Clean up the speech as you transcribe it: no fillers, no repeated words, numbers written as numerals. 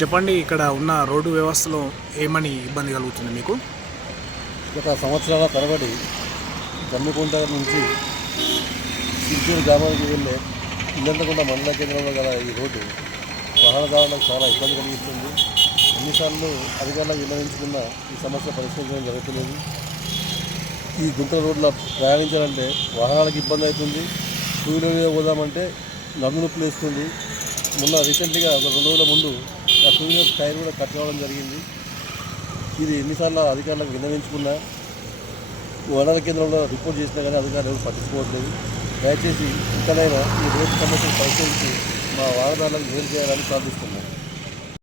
చెప్పండి, ఇక్కడ ఉన్న రోడ్డు వ్యవస్థలో ఏమని ఇబ్బంది కలుగుతుంది మీకు? గత సంవత్సరాల తరబడి జమ్మికుంట నుంచి సింటూరు గ్రామానికి వెళ్ళే ఇల్లంతకుంట మండల కేంద్రంలో గల ఈ రోడ్డు వాహనదారులకు చాలా ఇబ్బంది కలిగిస్తుంది. ఎన్నిసార్లు అధికారులకు విన్నవించుకున్న ఈ సమస్య పరిష్కరించడం జరుగుతులేదు. ఈ గుంట రోడ్లో ప్రయాణించాలంటే వాహనాలకు ఇబ్బంది అవుతుంది. టూ వీలర్ మీద పోదామంటే నడుమునొప్పులు వేస్తుంది. మొన్న రీసెంట్గా ఒక 2 రోజుల ముందు ఆ టూ వీలర్ టైర్ కూడా కట్ కావడం జరిగింది. ఇది ఎన్నిసార్లు అధికారులకు విన్నవించుకున్నా, వనరుల కేంద్రంలో రిపోర్ట్ చేసినా కానీ అధికారులు ఎవరు పట్టించుకోవట్లేదు. దయచేసి ఇకనైనా ఈ రోడ్డు సమస్యను పరిశీలించి మా వాహనదారులకు మేలు చేయాలని ప్రార్థిస్తున్నాం.